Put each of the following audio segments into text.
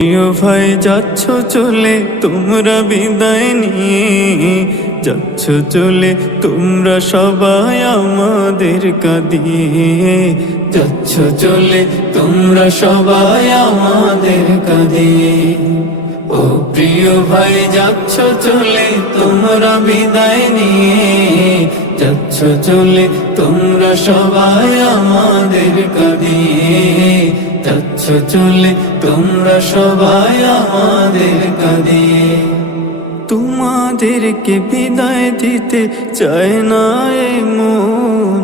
প্রিয় ভাই যাচ্ছ চলে তোমরা বিদায় নিয়ে, যাচ্ছ চলে তোমরা সবাই আমাদের কাঁদিয়ে, যাচ্ছ চলে তোমরা সবাই আমাদের কাঁদিয়ে। ও প্রিয় ভাই যাচ্ছ চলে তোমরা বিদায় নিয়ে, যাচ্ছ চলে তোমরা সবাই আমাদের কাঁদিয়ে, যাচ্ছ চলে তোমরা সবাই আমাদের কাঁদিয়ে। তোমাদেরকে বিদায় দিতে চায় না এ মন,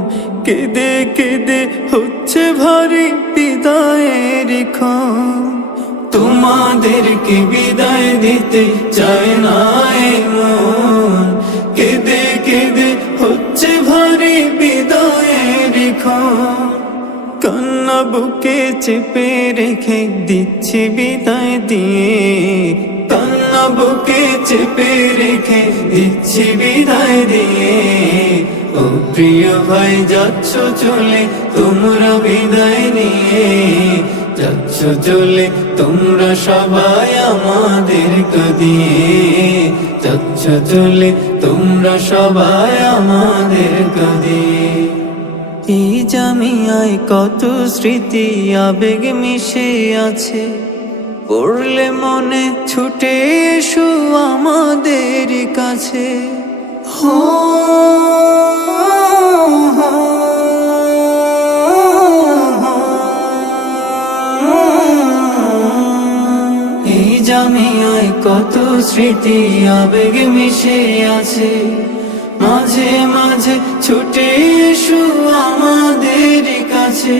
কেঁদে কেঁদে হচ্ছে ভারী বিদায়ের ক্ষণ। তোমাদেরকে বিদায় দিতে চায় না এ মন, কেঁদে কেঁদে হচ্ছে ভারী বিদায়ের ক্ষণ। কান্না বুকে চেপে রেখে দিচ্ছি বিদায় দিয়ে, কান্না বুকে চেপে রেখে দিচ্ছি বিদায় দিয়ে। ও প্রিয় ভাই যাচ্ছ চলে তোমরা বিদায় নিয়ে, যাচ্ছ চলে তোমরা সবাই আমাদের কাঁদিয়ে, যাচ্ছ চলে তোমরা সবাই আমাদের কাঁদিয়ে। এই জামিয়ায় কত স্মৃতি আবেগ মিশে আছে, পড়লে মনে ছুটে এসো আমাদের কাছে। হো এই জামিয়ায় কত স্মৃতি আবেগ মিশে আছে, মাঝে মাঝে ছুটে এসো আমাদের কাছে।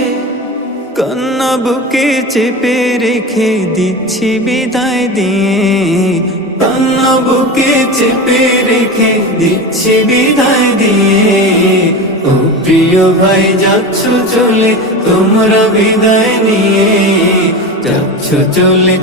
কান্না বুকে চেপে রেখে দিচ্ছি বিদায় দিয়ে, কান্না বুকে চেপে রেখে দিচ্ছি বিদায় দিয়ে। ও প্রিয় ভাই যাচ্ছ চলে তোমরা বিদায় নিয়ে, যাচ্ছ চলে